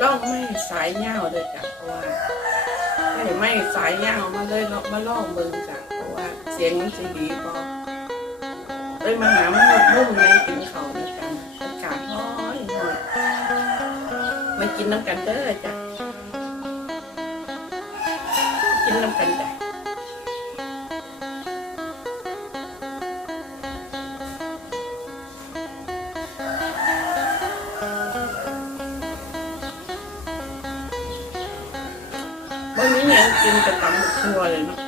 ล่องไม่สายเงาเลยจ้ะเพราะว่าไม่ไม่สายเงามาเลยเรามาล่องเบิ่งจ้ะเพราะว่าเสียงมันจะดีพอไปมาหามันมุ่งในกินเขาด้วยกันอากาศร้อนร้อยมากินน้ำกันเด้อจ้ะกินน้ำกันจ้ะ วันนี้ยังกินแต่ตำบักทัวเลยเนาะ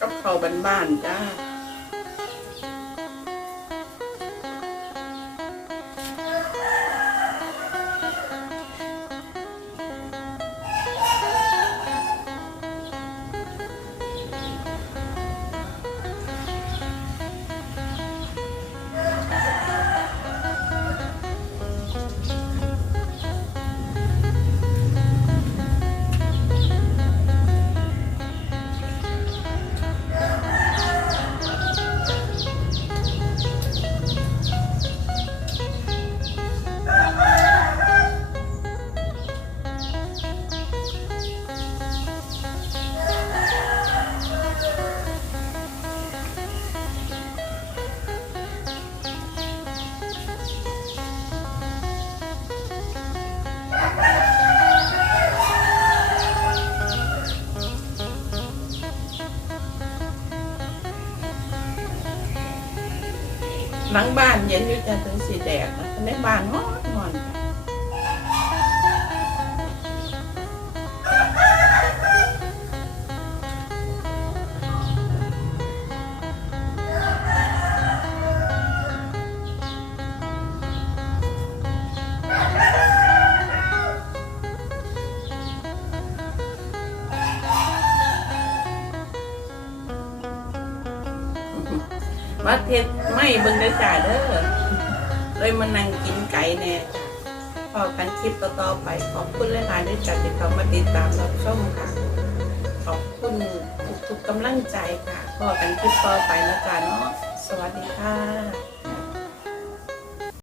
กับเขาบ้านๆจ้า หลังบ้านเย็นอยู่จะถึงสีแดดนะในบ้านฮ้อนร้อน มาเทศไม่เบิ่งได้จ่าเด้อเลยมานั่งกินไก่แน่พอกันคลิปต่อๆไปขอบคุณหลายๆด้วยกันที่เขามาติดตามรับชมค่ะ ขอบคุณทุกๆกำลังใจค่ะพอกันคลิปต่อไปนะจ๊ะเนาะสวัสดีค่ะ